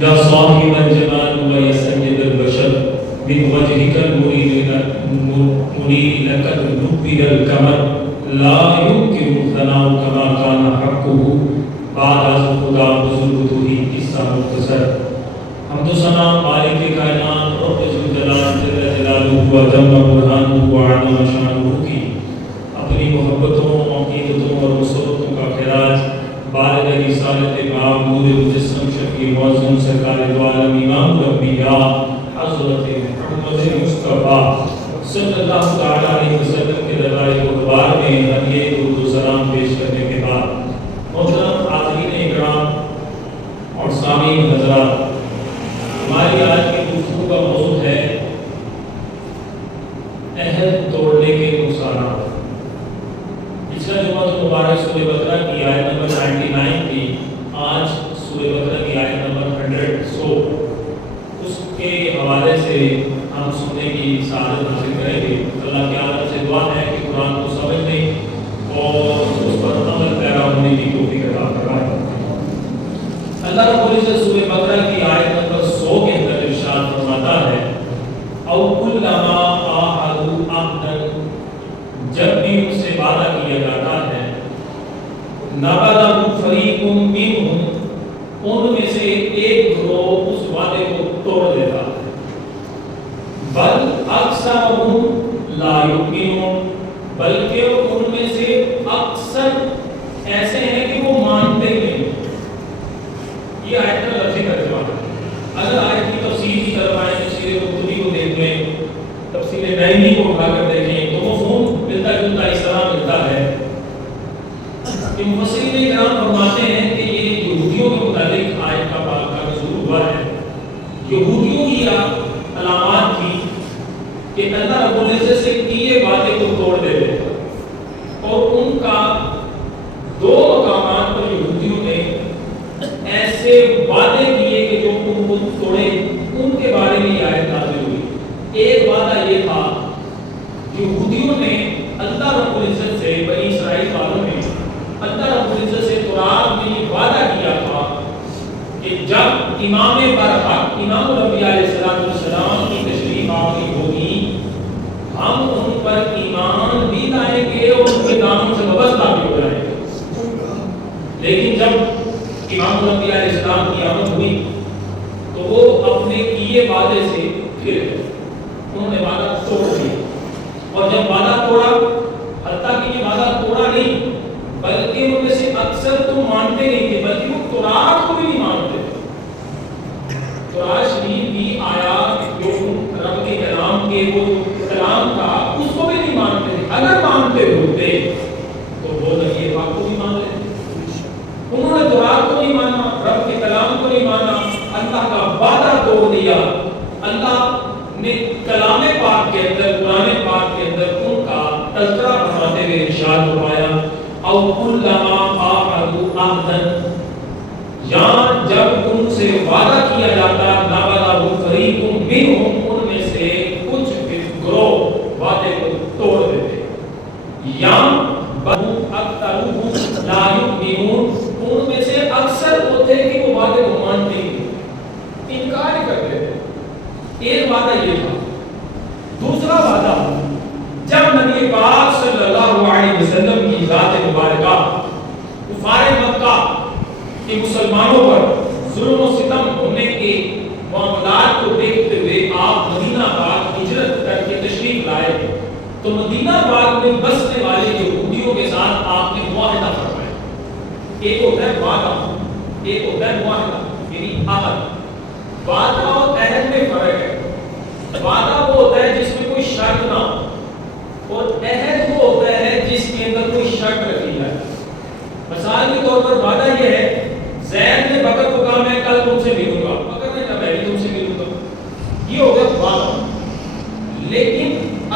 یا صاحب الجمال و یا سید البشر من وجهك المنير لك نبي القمر لا يمكن ثناء كما كان حقه بعد از خدا بزرگ تو ہی قصہ مختصر. حمد و ثنا مالک کائنات رب ذوالجلال جل جلالہ و تم برہانہ و عظم شانہ کی اپنی محبتوں، عقیدتوں اور مسرتوں کا خراج بالغ رسالت باب نور مجسم شفیع معظم سرکار دو عالم امام الانبیاء حضرت محمد مصطفیٰ صلی اللہ تعالیٰ علیہ وسلم کے دربار قربان میں ہدیہ درود و سلام پیش کرنے کے بعد محترم حاضرین اکرام اور سامعین حضرات، ہماری آج کی گفتگو کا موضوع ہے عہد توڑنے کے نقصانات. پچھلا جمعہ تو مبارک سورہ بقرہ کی آیت نمبر 99 تھی. آج سورہ بقرہ کی آیت نمبر 100 اس کے حوالے سے ہم سننے کی سعادت حاصل کریں گے. اللہ کی عادت سے دعا ہے کہ قرآن کو سمجھنے اور اس پر عمل پیرا ہونے کی توفیق عطا فرمائے. اللہ رب العزت سورہ بقرہ کی آیت نمبر 100 کے اندر ارشاد فرماتا ہے او کلما عاہدوا عہدا، جب بھی ان سے وعدہ کیا جاتا ہے، نبذہ فریق منہم، ان میں سے ایک گروہ اس وعدے کو توڑ دیتا ہے. بل اکثرهم لا یؤمنون، بلکہ ان میں سے اکثر ایسے ہیں کہ وہ مانتے نہیں. یہ آیت کا لفظی ترجمہ ہے. اگر آیت کی تفسیر کی طرف آئیں، تفسیر قرطبی کو دیکھ لیں، تفسیر نینوی کو اٹھا کر دیکھیں تو مفہوم ملتا جلتا اس طرح ملتا ہے کہ مفسرین کرام فرماتے ہیں کہ یہ یہودیوں کے متعلق آیت کا پاک کا نزول ہوا ہے. یہودیوں کی علامات تھی کہ اللہ رب العزت سے کیے وعدے کو توڑ دیتے، اور ان کا دو مقامات پر یہودیوں نے ایسے وعدے کیے کہ جو ان کو توڑے، ان کے بارے میں یہ آیت نازل ہوئی. ایک وعدہ یہ تھا، یہودیوں نے اللہ رب العزت سے، بنی اسرائیل والوں نے اللہ رب العزت سے تورات میں یہ وعدہ کیا تھا کہ جب امام برحق امام الانبیاء علیہ السلام کی تشریف آوری ہوگی، ہم ان پر ایمان بھی لائیں گے اور ان کے دامن سے وابستہ بھی ہو جائیں گے. لیکن جب امام الانبیاء علیہ السلام کی آمد ہوئی تو وہ اپنے کیے وعدے سے پھر گئے. انہوں نے وعدہ توڑ دیا، اور جب وعدہ توڑا، حتیٰ کہ یہ وعدہ توڑا نہیں بلکہ ان میں سے اکثر تو مانتے نہیں تھے، بلکہ وہ تورات کو بھی نہیں مانتے. تورات شریف کی آیات جو رب کے کلام کے وہ کلام تھا اس کو بھی نہیں مانتے تھے. اگر مانتے ہوتے تو وہ نبی پاک کو بھی مان لیتے. انہوں نے تورات کو نہیں مانا، رب کے کلام کو نہیں مانا، اللہ کا وعدہ توڑ دیا. اللہ نے کلام پاک کے اندر، قرآن پاک کے اندر ان کا تذکرہ فرماتے ہوئے ارشاد فرمایا او کلما عاہدوا عہدا، یا جب ان سے وعدہ کیا جاتا، نبذہ فریق منہم، ان میں سے کچھ گروہ وعدے کو توڑ دیتے. یا بل اکثرهم لا یؤمنون، ان میں سے اکثر ہوتے کہ وہ وعدے کو مانتے نہیں، انکار کرتے تھے. ایک وعدہ یہ تھا. دوسرا وعدہ، جب نبی پاک صلی اللہ علیہ وسلم کی ذات مبارکہ کفار مکہ کہ مسلمانوں پر ظلم و ستم ہونے کے معاملات کو دیکھتے ہوئے آپ مدینہ پاک ہجرت کر کے تشریف لائے، تو مدینہ پاک میں بسنے والے یہودیوں کے ساتھ آپ نے معاہدہ فرمایا. ایک ہوتا ہے وعدہ، ایک ہوتا ہے معاہدہ یعنی عہد. وعدہ اور عہد میں فرق ہے. وعدہ وہ ہوتا ہے جس میں کوئی شرط نہ ہو، اور عہد وہ ہوتا ہے جس کے اندر کوئی شرط رکھی جائے. مثال کے طور پر وعدہ یہ ہے، زید نے بکر کو کہا میں کل تم سے ملوں گا، بکر نے کہا میں بھی تم سے ملوں گا، یہ ہو گیا وعدہ. لیکن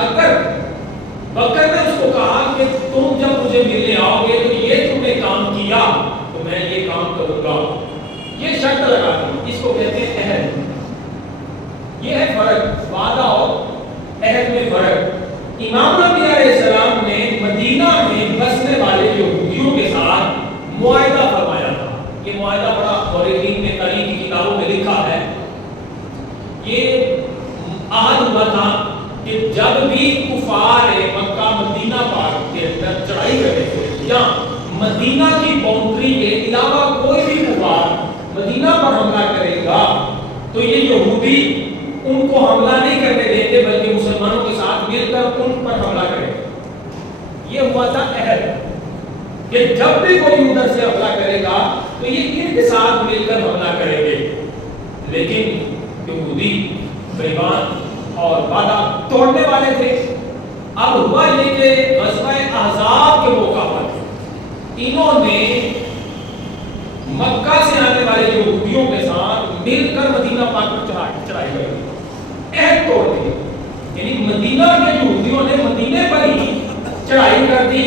اگر بکر نے اس کو کہا کہ تم جب مجھے ملنے آؤ گے تو یہ تم نے کام کیا تو میں یہ کام کروں گا، یہ شرط لگا دی، اس کو کہتے ہیں عہد. یہ ہے فرق، وعدہ اور عہد میں فرق. امام نبی علیہ السلام نے مدینہ میں بسنے والے یہودیوں کے ساتھ معاہدہ فرمایا تھا. یہ معاہدہ بڑا مورخین نے تاریخ کی کتابوں میں لکھا جب بھی کفار مکہ مدینہ پاک کے اندر چڑھائی کرتے تھے یا مدینہ کی باؤنڈری کے علاوہ کوئی بھی کفار مدینہ پر حملہ کرے گا تو یہ یہودی ان کو حملہ نہیں کرنے دیں گے بلکہ مسلمانوں کے ساتھ مل کر ان پر حملہ کریں گے. یہ ہوا تھا عہد کہ جب بھی کوئی ادھر سے حملہ کرے گا تو یہ ان کے ساتھ مل کر حملہ کریں گے. لیکن یہودی بیمان اور وعدہ توڑنے والے تھے. اب ہوا یہ کہ غزوہ احزاب کے موقع پر انہوں نے مکہ سے آنے والے یہودیوں کے ساتھ مل کر مدینہ پاک پر چڑھائی کر عہد توڑ دی. یعنی مدینہ کے یہودیوں نے مدینے پر ہی چڑھائی کر دی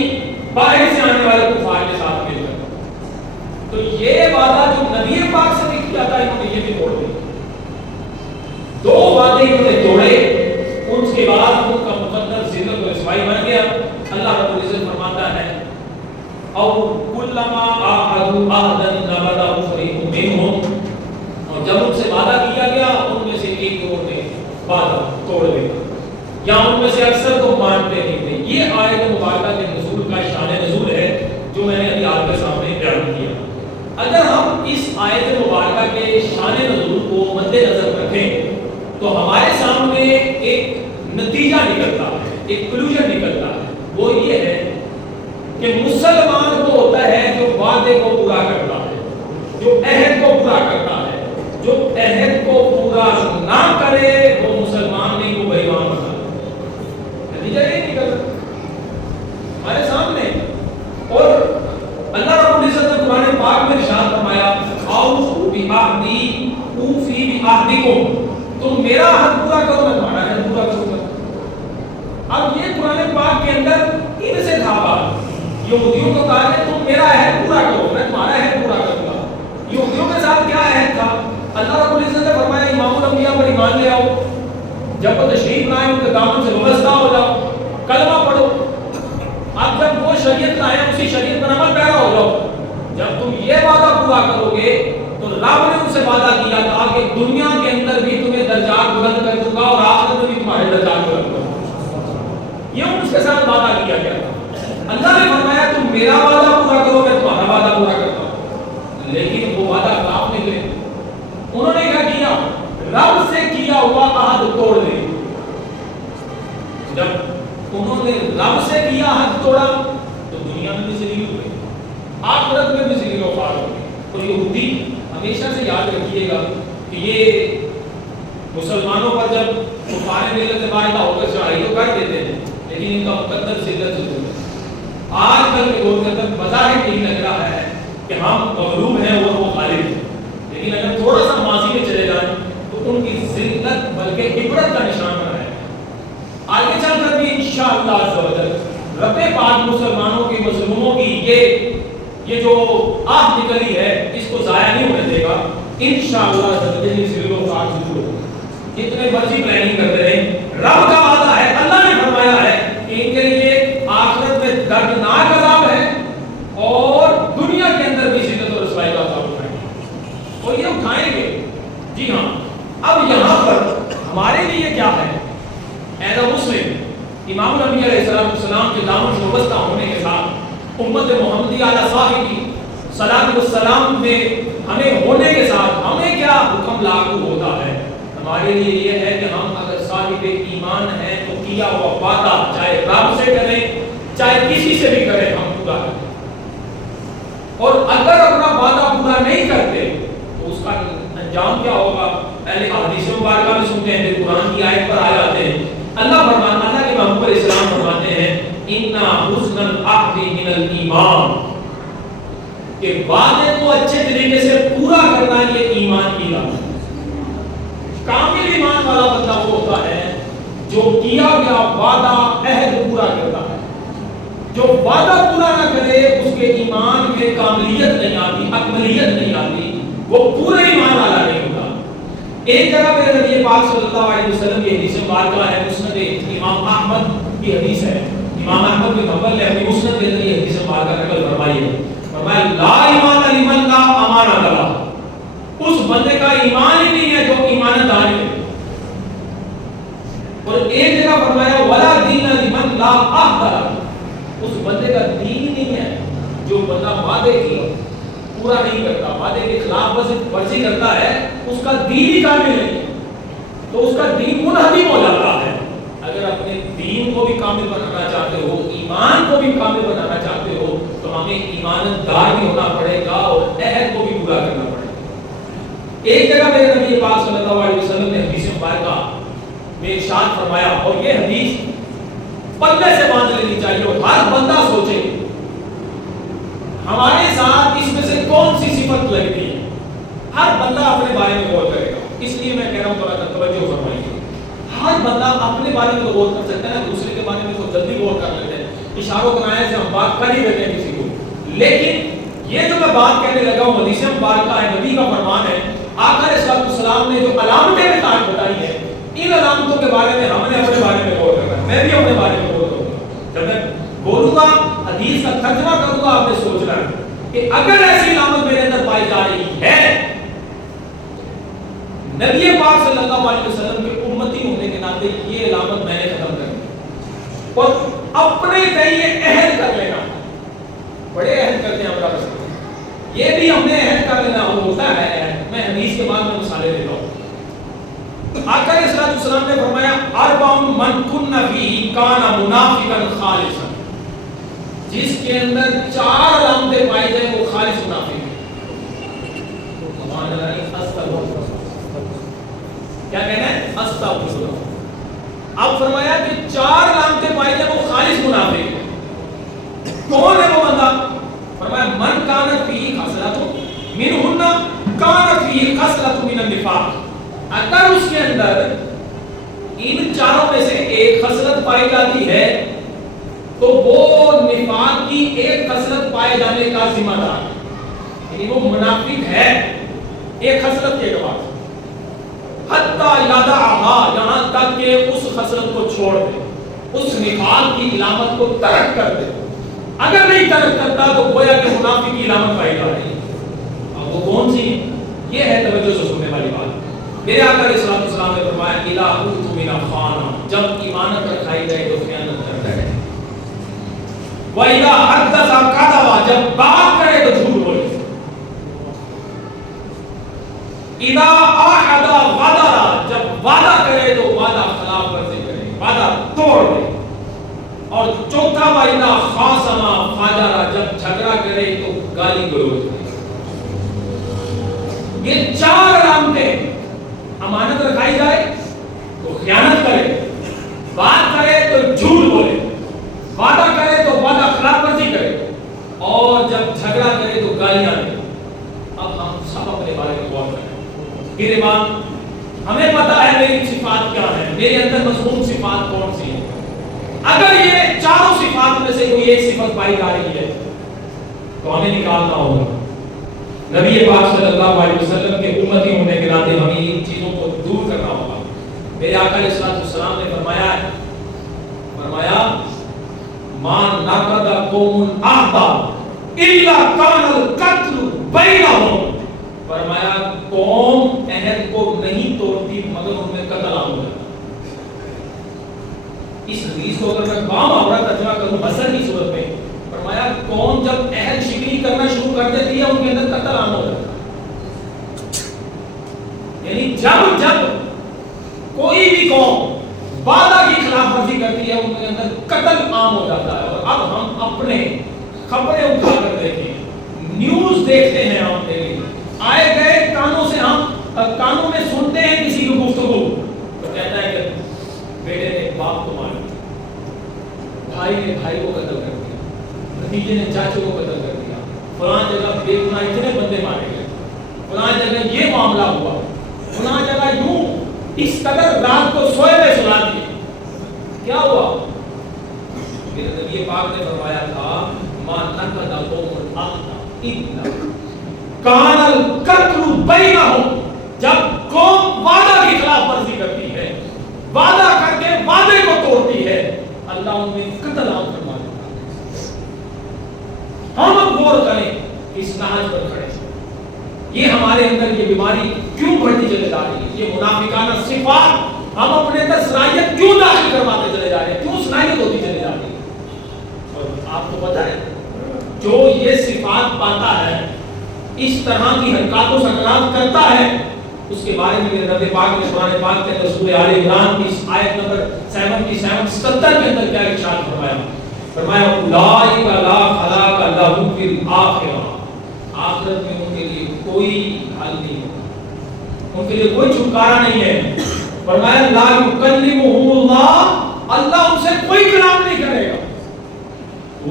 باہر سے آنے والے کفار کے ساتھ مل کر. تو یہ وعدہ جو نبی پاک سے کیا تھا انہوں نے یہ بھی توڑ دیا. دو وعدے انہوں نے توڑے. اس کے بعد ان کا مقدر ذلت و رسوائی بن گیا. اللہ رب العزت فرماتا ہے او کلما عاهدوا عهدا نبذه فريق منهم, اور جب ان سے وعدہ کیا گیا ان میں سے ایک گروہ نے وعدہ توڑ دیا یا ان میں سے اکثر تو مانتے نہیں تھے. یہ آیت مبارکہ کے نزول کا شان نزول ہے جو میں نے ابھی آپ کے سامنے بیان کیا. اگر ہم اس آیت مبارکہ کے شان نزول کو مد نظر رکھیں تو ہمارے سامنے ایک نتیجہ نکلتا ہے, ایک کنکلوژن نکلتا ہے. وہ یہ ہے کہ مسلمان وہ ہوتا ہے جو وعدے کو پورا کرتا ہے, جو عہد کو پورا کرتا ہے. جو عہد کو پورا نہ کرے وہ مسلمان نہیں, وہ بے ایمان ہوتا ہے. نتیجہ یہ نکلتا ہمارے سامنے. اور اللہ رب العزت نے قرآن پاک میں ارشاد فرمایا اوفوا بعہدی اوفی بعہدکم, تم میرا عہد پورا کرو میں تمہارا عہد پورا کروں گا. اب یہ قرآن پاک کے اندر ان سے تھا بات. یہودیوں کو کہا کہ تم میرا عہد پورا کرو میں تمہارا عہد پورا کروں گا. یہودیوں کے ساتھ کیا عہد تھا؟ اللہ رب العزت نے فرمایا امام الانبیاء پر ایمان لے آؤ, جب وہ تشریف لائیں ان کے دامن سے وابستہ ہو جاؤ, کلمہ پڑھو. اب جب وہ شریعت لائیں اسی شریعت پر عمل پیرا ہو جاؤ. جب تم یہ وعدہ پورا کرو گے تو رب نے ان سے وعدہ کیا تھا کہ دنیا کے اندر بھی تمہیں درجات بلند کر دوں گا اور آخرت میں بھی تمہارے درجات بلند کروں گا. یہ ان کے ساتھ وعدہ کیا گیا تھا. اللہ نے فرمایا تم میرا وعدہ پورا کرو میں تمہارا وعدہ پورا کرتا ہوں. لیکن وہ وعدہ خلاف نکلے. انہوں نے کیا کیا؟ رب سے کیا ہوا عہد توڑ دے. جب انہوں نے رب سے کیا عہد توڑا تو دنیا میں بھی ذلیل ہوئے, آخرت میں بھی ذلیل و خوار ہوئے. اور یہودی ہمیشہ سے یاد رکھیے گا کہ یہ مسلمانوں پر جب کفار ملت واحدہ ہو کر چڑھائی تو کر دیتے ہیں لیکن ان کا مقدر ذلت ضرور ہے. آج کل کے دور کے اندر بظاہر نہیں لگ رہا ہے کہ ہم مغلوب ہیں اور وہ غالب ہیں, لیکن اگر تھوڑا سا ماضی میں چلے جائیں تو ان کی ذلت بلکہ عبرت کا نشان بنا ہے. آگے چل کر بھی انشاءاللہ عز و جل رب پاک مسلمانوں کی مظلوموں کی یہ جو آہ نکلی ہے اس کو ضائع نہیں ہونے دے گا. انشاءاللہ عز و جل ذل و فاق ضرور ہوگا. جتنے مرضی پلاننگ کرتے رہیں رب کا وعدہ ہے, اللہ نے فرمایا ہے کہ ان کے لیے آخرت میں دردناک عذاب ہے اور دنیا کے اندر بھی ذلت اور رسوائی کا عذاب اٹھائیں گے اور یہ اٹھائیں گے. جی ہاں, اب یہاں پر ہمارے لیے کیا ہے؟ ایز اے مسلم امام الانبیاء علیہ السلام کے دامن سے وابستہ ہونے کے ساتھ امت محمدیہ علی صاحبی صلاۃ والسلام میں ہمیں ہونے کے ساتھ ہمیں کیا حکم لاگو ہوتا ہے؟ ہمارے لیے یہ ہے کہ ہم اگر صاحب ایمان ہیں تو کیا ہوا وعدہ چاہے رب سے کریں چاہے کسی سے بھی کریں ہم پورا کریں. اور اگر اپنا وعدہ پورا نہیں کرتے تو اس کا انجام کیا ہوگا؟ پہلے حدیث مبارکہ میں سنتے ہیں پھر قرآن کی آیت پر آ جاتے ہیں. اللہ کے محبوب علیہ السلام فرماتے ہیں اِنَّا حُسْنَ الْعَهْدِ مِنَ الْإِيمَانِ, کہ وعدے کو اچھے طریقے سے پورا کرنا یہ ایمان کی بات ہے. کامل ایمان والا بندہ وہ ہوتا ہے جو کیا گیا وعدہ عہد پورا کرتا ہے. جو وعدہ پورا نہ کرے اس کے ایمان میں کاملیت نہیں آتی, اکملیت نہیں آتی, وہ پورے ایمان والا نہیں ہوتا. ایک جگہ پہ نبی پاک صلی اللہ علیہ وسلم کی حدیث مبارکہ ہے, مسند امام احمد کی حدیث ہے. امام احمد بن حنبل نے اپنی مسند کے اندر یہ حدیث مبارکہ نقل فرمائی ہے. فرمایا لا ایمان لمن لا امانۃ لہ, اس بندے کا ایمان ہی نہیں ہے جو امانت دار ہے. اور ایک جگہ فرمایا ولا دین لمن لا عہد، اس بندے کا دین نہیں ہے جو بندہ وعدے کی پورا نہیں کرتا، وعدے کے خلاف ورزی کرتا ہے، اس کا دین ہی کامل نہیں ہے، تو اس کا دین منہدم ہو جاتا ہے۔ اگر اپنے دین کو بھی کامل بنانا چاہتے ہو، ایمان کو بھی کامل بنانا چاہتے ہو، تو ہمیں ایماندار بھی ہونا پڑے گا اور عہد کو بھی پورا کرنا پڑے گا۔ ایک جگہ میرے نبی پاک صلی اللہ علیہ وسلم نے حدیث مبارکہ میں ارشاد فرمایا، اور یہ حدیث پلے سے باندھ لینی چاہیے اور ہر بندہ سوچے ہمارے ساتھ اس میں سے کون سی صفت لگتی ہے، ہر بندہ اپنے بارے میں غور کرے گا۔ اس لیے میں کہہ رہا ہوں تھوڑا سا توجہ فرمائیے، ہر بندہ اپنے بارے میں غور کر سکتا ہے، دوسرے کے بارے میں تو جلدی غور کر لیتے ہیں، اشاروں کنایہ سے ہم بات کر ہی دیتے ہیں کسی کو، لیکن یہ جو میں بات کہنے لگا ہوں حدیث مبارکہ ہے، نبی کا فرمان ہے، آقا علیہ السلام نے جو علامتیں نتائج بتائی ہیں، ان علامتوں کے بارے میں ہم نے اپنے بارے میں غور کرنا ہے۔ میں بھی اپنے بارے میں غور کروں گا، جب میں بولوں گا حدیث کا ترجمہ کروں گا، آپ نے سوچنا ہے کہ اگر ایسی علامت میرے اندر پائی جا رہی ہے، نبی پاک صلی اللہ علیہ وسلم کے امتی ہونے کے ناطے یہ علامت میں نے ختم کر دی اور اپنے ذریعے عہد کر لینا، بڑے عہد کرتے ہیں ہمارا رسول، یہ بھی ہم نے عہد کر لینا ہوتا ہے۔ میں حدیث کے بعد میں مثالیں دیتا ہوں۔ آقا علیہ السلام نے فرمایا اربع من کن فیہ کان منافقا خالصا، جس کے اندر 4 علامتیں پائی جائیں وہ خالص منافق ہے۔ کیا کہنا ہے؟ استغفر اللہ۔ اب فرمایا کہ 4 علامتیں پائی جائیں وہ خالص منافق ہے۔ کون ہے وہ بندہ؟ فرمایا من کان فیہ خصلۃ منہن کان فیہ خصلۃ من النفاق، اگر اس کے اندر ان 4 میں سے ایک خصلت پائی جاتی ہے تو وہ نفاق کی ایک خصلت پائے جانے کا ذمہ دار ہے، یعنی وہ منافق ہے ایک خصلت کے بعد، حتی یدعھا، یہاں تک کہ اس خصلت کو چھوڑ دے، اس نفاق کی علامت کو ترک کر دے۔ اگر نہیں ترک کرتا تو گویا کہ منافق کی علامت پائی جا رہی ہے۔ اب وہ کون سی ہے؟ یہ ہے توجہ سے سننے والی بات۔ میرے آقا علیہ السلام نے فرمایا اذا اؤتمن خانا، جب امانت رکھائی جائے تو خیانت کرتا ہے، وَإِذَا حَدَّثَ كَذَبَ، جب بات کرے تو جھوٹ بولے، اِذَا عَاهَدَ غَدَرَ، جب وعدہ کرے تو وعدہ خلاف ورزی کرے، وعدہ توڑ دے، اور چوتھا وَإِذَا خَاصَمَ فَجَرَ، جب جھگڑا کرے تو گالی گلوچ کرے۔ یہ 4 علامتیں، امانت رکھائی جائے تو خیانت کرے، بات کرے تو جھوٹ بولے، وعدہ کرے تو وعدہ خلاف ورزی کرے، اور جب جھگڑا کرے تو گالیاں دے۔ اب ہم سب اپنے بارے میں غور کریں۔ گریبان، ہمیں پتا ہے میری صفات کیا ہے، میرے اندر مذموم صفات کون سی ہیں۔ اگر یہ 4 صفات میں سے کوئی ایک صفت پائی جا رہی ہے تو ہمیں نکالنا ہوگا۔ نبی پاک صلی اللہ علیہ وسلم کے امتی ہونے کے ناطے ہمیں ان چیزوں کو دور کرنا ہوگا۔ میرے آقا علیہ السلام نے فرمایا ما نقض قوم عہدا الا کان القتل بینہم، فرمایا قوم عہد کو نہیں توڑتی مگر ان میں قتل عام ہوتا ہے۔ اس حدیث کو اگر میں بامعورہ ترجمہ کروں حسن کی صورت میں، فرمایا قوم جب عہد شکنی کرنا شروع کر دیتی ہے ان کے اندر قتل عام ہو جاتا ہے، یعنی جب کوئی بھی قوم وعدہ کی خلاف ورزی کرتی ہے ان کے اندر قتل عام ہو جاتا ہے۔ اور اب ہم اپنے خبریں اٹھا کر دیکھیں، نیوز دیکھتے ہیں، ہم آئے گئے کانوں سے ہم کانوں میں سنتے ہیں کسی کی گفتگو تو کہتا ہے کہ بیٹے نے باپ کو مار دیا، بھائی نے بھائی کو قتل کر دیا، بھتیجے نے چاچے کو قتل کر دیا، فلاں جگہ بے گناہ اتنے بندے مارے گئے، فلاں جگہ یہ معاملہ ہوا، فلاں جگہ یوں، اس قدر رات کو سوئے میں سنا دیے۔ کیا ہوا؟ میرے نبی پاک نے فرمایا تھا ما نقض قوم العہد الا کان القتل بینہم، جب قوم وعدہ کی خلاف ورزی کرتی ہے، وعدہ کر کے وعدے کو توڑتی ہے، اللہ ان میں قتل عام فرما دیتا ہے۔ ہم اب غور کریں اس نہج پر کھڑے، یہ ہمارے اندر یہ بیماری کیوں بڑھتی چلی جا رہی ہے؟ یہ منافقانہ صفات ہم اپنے اندر صلاحیت کیوں داخل کرواتے چلے جا رہے ہیں, کیوں صلاحیت ہوتی چلی جاتی ہے؟ اور آپ کو پتہ ہے جو یہ صفات پاتا ہے, اس طرح کی حرکات و سکنات کرتا ہے, اس کے بارے میں میرے رب پاک نے قرآن پاک کے اندر سورہ آل عمران کی آیت نمبر 77 کے اندر کیا ارشاد فرمایا؟ فرمایا اولئک لا خلاق لهم فی الآخرہ, آخرت میں ان کے لیے کوئی حل نہیں ہے, ان کے لیے کوئی چھٹکارا نہیں ہے. فرمایا لا یکلمہم اللہ, اللہ ان سے کوئی کلام نہیں کرے گا.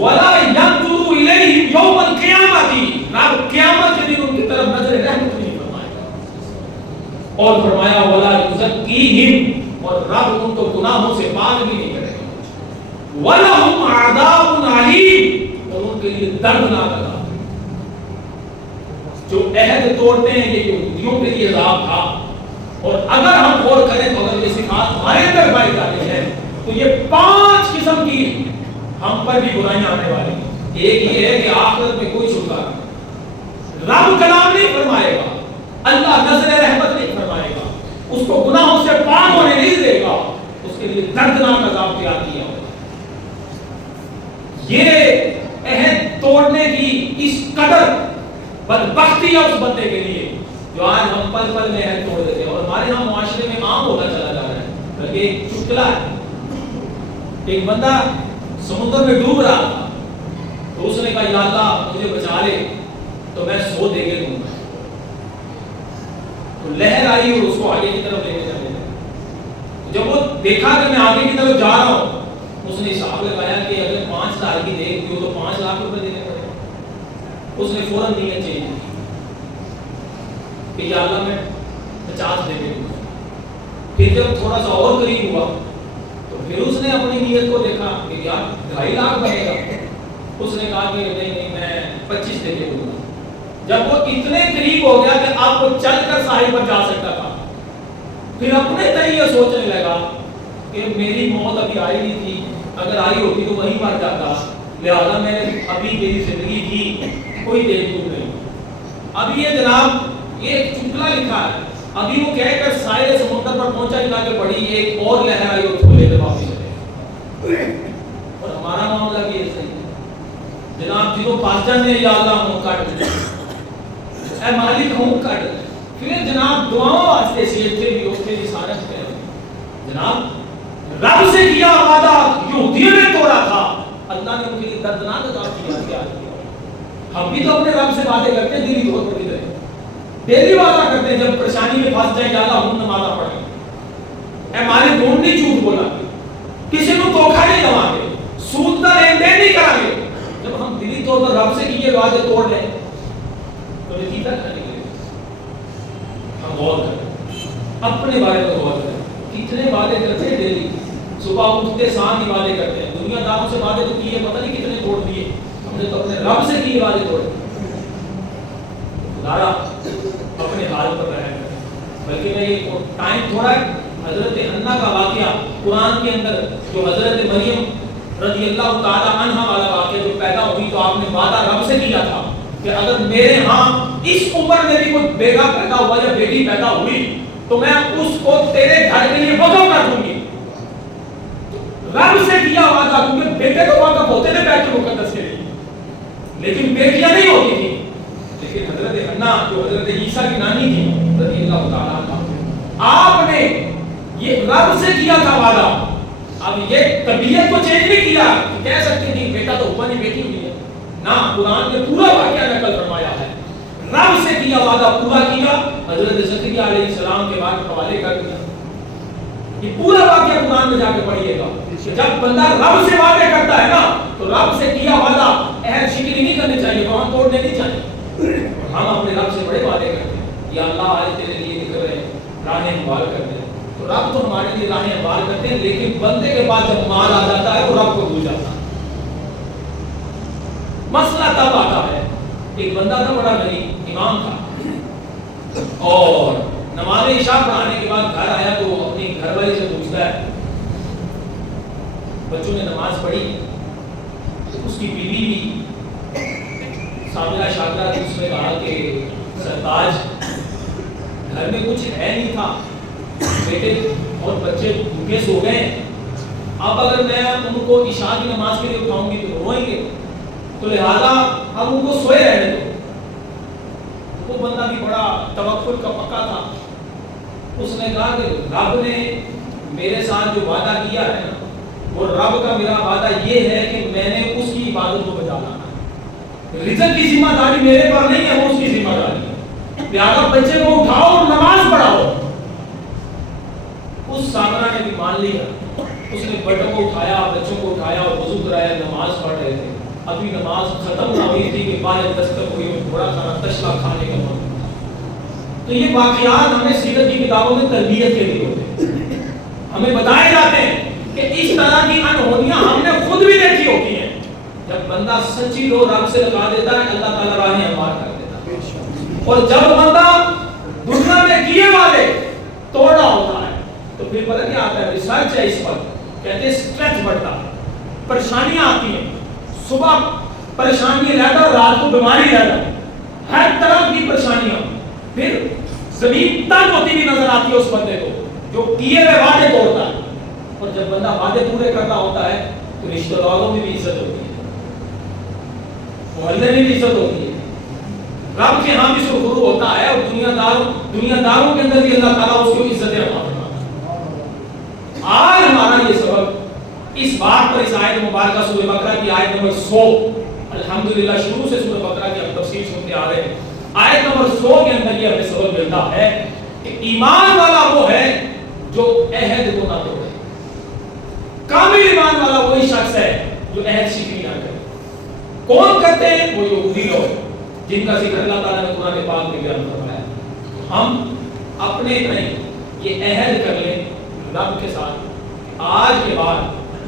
ولا ينظر الیہم یوم القیامۃ, نہ قیامت کے دن ان کی طرف نظر رحمت نہیں فرمائے گا. اور فرمایا ولا یزکیہم, اور رب ان کو گناہوں سے پاک بھی نہیں کرے گا. وَلَهُمْ عَذَابٌ عَلِيمٌ, اور ان کے لیے دردناک عذاب. جو عہد توڑتے ہیں یہ یہودیوں کے لیے عذاب تھا, اور اگر ہم غور کریں تو اگر یہ صفات ہمارے اندر پائی جاتی ہے تو یہ 5 قسم کی ہم پر بھی برائیاں آنے والی ہیں. ایک یہ ہے کہ آخرت میں کوئی چھٹکارا نہیں, رب کلام نہیں فرمائے گا, اللہ نظر رحمت نہیں فرمائے گا, اس کو گناہوں سے پاک ہونے نہیں دے گا, اس کے لیے دردناک عذاب تیار کیا ہوگا. یہ عہد توڑنے کی اس قدر بدبختی ہے اس بندے کے لیے جو آج ہم پل پل میں عہد توڑ دیتے ہیں, اور ہمارے یہاں معاشرے میں عام ہوتا چلا جا رہا ہے. بلکہ ایک چٹکلا ہے, ایک بندہ سمندر میں ڈوب رہا تھا, تو اس نے کہا یا اللہ مجھے بچا لے تو میں 100 دے کے دوں گا. تو لہر آئی اور اس کو آگے کی طرف لے کے چلے گئے. جب وہ دیکھا کہ میں آگے کی طرف جا رہا ہوں, اس نے حساب لگایا کہ اگر 5,000 کی دیکھ دیو تو 5 لاکھ روپے دینے پڑے. اس نے فوراً نیت چینج کی کہ یا اللہ میں 50 دے کے دوں گا. پھر جب تھوڑا سا اور قریب ہوا تو پھر اس نے اپنی نیت کو دیکھا کہ یار 2.5 لاکھ بنے گا. اس نے کہا کہ نہیں میں 25 دے کے دوں گا. جب وہ اتنے قریب ہو گیا کہ آپ کو چل کر ساحل پر جا سکتا تھا, پھر اپنے طریقے سوچنے لگا کہ میری موت ابھی آئی نہیں تھی, اگر آئی ہوتی تو وہیں پر جاتا, لہذا میں نے ابھی میری زندگی کی کوئی دیکھ دور نہیں. اب یہ جناب یہ چٹکلا لکھا ہے, ابھی وہ کہہ کر ساحل سمندر پر پہنچا ہی کہ پڑی ایک اور لہر آئی اور تھوڑے دیر واپس چلے. اور ہمارا معاملہ بھی ایسا ہی ہے جناب, جنہوں پاس جانے یا اللہ ہوں کٹ, اے مالک ہوں کٹ, پھر جناب دعاؤں واسطے سیدھے بھی ہوتے بھی سارے ہیں. جناب رب سے کیا وعدہ یہودیوں نے توڑا تھا, اللہ نے ان کے لیے دردناک عذاب کیا. ہم بھی تو اپنے رب سے وعدے کرتے ہیں دلی طور پر بھی کریں, ڈیلی وعدہ کرتے ہیں جب پریشانی میں پھنس جائیں یا اللہ ہم نمازہ پڑھیں, اے مالک کون نہیں جھوٹ بولا, کسی کو دھوکہ نہیں دوا گے, سود کا لین دین نہیں کریں گے. جب ہم دلی طور پر رب سے کیے وعدے توڑ لیں تو نتیجہ کیا نکلے گا؟ ہم غور کریں, اپنے بارے میں غور کریں. کتنے وعدے کرتے ہیں ڈیلی, صبح اٹھتے ساتھ ہی وعدے کرتے ہیں, دنیا داروں سے وعدے تو کیے پتہ نہیں کتنے توڑ دیے, ہم نے تو اپنے رب سے کیے وعدے توڑے. خدا اپنے حال پر رہے. بلکہ میں یہ ٹائم تھوڑا حضرت حنا کا واقعہ قرآن کے اندر, جو حضرت مریم رضی اللہ تعالی عنہا والا واقعہ جو پیدا ہوئی تو آپ نے وعدہ رب سے کیا تھا کہ اگر میرے ہاں اس عمر میں بھی کوئی بیٹا پیدا ہوا یا بیٹی پیدا ہوئی تو میں اس کو تیرے گھر کے لیے وقف کر دوں گی. رب سے کیا وعدہ, کیونکہ بیٹے تو وقف ہوتے تھے بیت المقدس کے لیے, لیکن بیٹیاں نہیں ہوتی تھی. لیکن حضرت حنا جو حضرت عیسیٰ کی نانی تھی رضی اللہ تعالیٰ عنہ, آپ نے یہ رب سے کیا تھا وعدہ. اب یہ طبیعت کو چینج نہیں کیا, کہہ سکتے نہیں بیٹا تو ہوا نہیں بیٹی ہوئی ہے نا, قرآن نے پورا واقعہ نقل فرمایا ہے. رب سے کیا وعدہ پورا کیا, حضرت زکریا علیہ السلام کے بعد حوالے کر دیا. یہ پورا واقعہ قرآن میں جا کے پڑھیے گا. جب بندہ رب سے وعدے کرتا ہے نا تو رب سے کیا وعدہ اہل شکری نہیں کرنی چاہیے, وہاں توڑنے نہیں چاہیے. ہم اپنے رب سے بڑے وعدے کرتے ہیں, یا اللہ آج تیرے لیے نکل رہے راہیں ہموار کرتے ہیں, تو رب تو ہمارے لیے راہیں ہموار کرتے ہیں, لیکن بندے کے پاس جب مال آ جاتا ہے وہ رب کو بھول جاتا ہے. مسئلہ تب آتا ہے, ایک بندہ تھا بڑا غریب امام تھا, اور نماز عشاء پڑھانے کے بعد گھر آیا تو اپنی گھر والی سے پوچھتا ہے, بچوں نے نماز پڑھی, اس کی بیوی بھی سامعہ شاکرہ تھی, اس نے کہا کہ سرتاج گھر میں کچھ ہے نہیں تھا, بیٹے اور بچے بھوکے سو گئے ہیں، اب اگر میں ان کو عشاء کی نماز کے لیے اٹھاؤں گی تو روئیں گے، تو لہذا اب ان کو سوئے رہنے دو۔ وہ بندہ بھی بڑا توکل کا پکا تھا، اس نے کہا کہ رب نے میرے ساتھ جو وعدہ کیا ہے نا، وہ رب کا میرا وعدہ یہ ہے کہ میں نے اس کی عبادت کو بجا لانا ہے، رزق کی ذمہ داری میرے پر نہیں ہے، وہ اس کی ذمہ داری ہے، لہذا بچے کو اٹھاؤ اور نماز پڑھاؤ۔ اس سامرا نے بھی مان لیا، اس نے بچوں کو اٹھایا، بچوں کو اٹھایا اور وضو کرایا، نماز پڑھ رہے تھے، ابھی نماز ختم نہ ہوئی تھی کہ باہر دستک ہوئی اور تھوڑا سا تشلا کھانے کا من۔ تو یہ واقعات ہمیں سیرت کی کتابوں میں تربیت کے لیے ہوتے ہیں، ہمیں بتائے جاتے ہیں کہ اس طرح کی انہونیاں ہم نے خود بھی دیکھی ہوتی ہیں۔ جب بندہ سچی لو رب سے لگا دیتا ہے، اللہ تعالیٰ راہیں ہموار کر دیتا ہے، اور جب بندہ دنیا میں کیے والے توڑنا ہوتا ہے تو پھر پتہ کیا آتا ہے، ریسرچ ہے اس پر، کہتے ہیں سٹریس بڑھتا ہے، پریشانیاں آتی ہیں، صبح پریشانی رہتا اور رات کو بیماری رہتا، ہر طرح کی پریشانیاں، پھر زمین تنگ ہوتی بھی نظر آتی ہے اس بندے کو جو کیے ہوئے وعدے توڑتا ہے۔ اور جب بندہ وعدے پورے کرتا ہوتا ہے تو رشتہ داروں میں بھی عزت ہوتی ہے، محلے میں بھی عزت ہوتی ہے، رب کے ہاں بھی سرخرو ہوتا ہے، اور دنیا داروں کے اندر بھی اللہ تعالیٰ اس کو عزت عطا فرماتا ہے۔ آج ہمارا یہ سبق اس بات پر، اس آیت مبارکہ سورہ بقرہ کی آیت نمبر 100، الحمدللہ شروع سے سورہ بقرہ کی ہم تفسیر سنتے آ رہے ہیں، آیت نمبر 100 کے اندر یہ ہمیں سبق ملتا ہے کہ ایمان والا وہ ہے جو عہد کو نہ توڑے، کامل ایمان والا وہی شخص ہے جو عہد شکنی نہ کرے۔ کون کرتے ہیں؟ وہ یہودی لوگ جن کا ذکر اللہ تعالیٰ نے قرآن پاک میں بیان فرمایا۔ ہم اپنے نہیں یہ عہد کر لیں رب کے ساتھ، آج کے بعد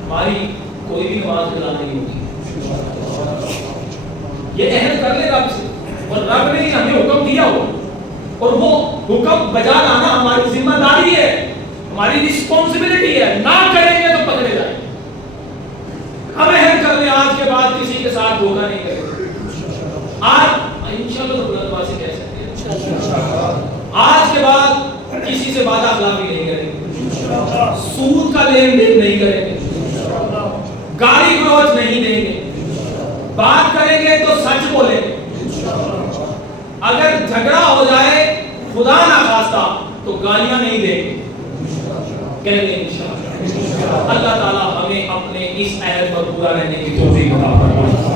ہماری کوئی بھی نماز قضا نہیں ہوگی، یہ عہد کر لیں رب سے، اور رب نے ہمیں حکم دیا ہو، اور وہ حکم بجا لانا ہماری ذمہ داری ہے، ہماری رسپانسبلٹی ہے، نہ کریں گے تو پکڑے جائیں گے۔ ہم عہد کر لیں آج کے بعد کسی کے ساتھ دھوکہ نہیں کریں گے، آج انشاءاللہ تو بلند آواز سے کہہ سکتے ہیں، آج کے بعد کسی سے وعدہ خلافی نہیں کریں گے، سود کا لین دین نہیں کریں گے، گالی گلوچ نہیں دیں گے، بات کریں گے تو سچ بولیں گے، اگر جھگڑا ہو جائے خدا نہ خواستہ تو گالیاں نہیں دیں گے، کہہ دیں انشاءاللہ۔ اللہ تعالیٰ ہمیں اپنے اس عہد پر پورا رہنے کی توفیق عطا فرمائے۔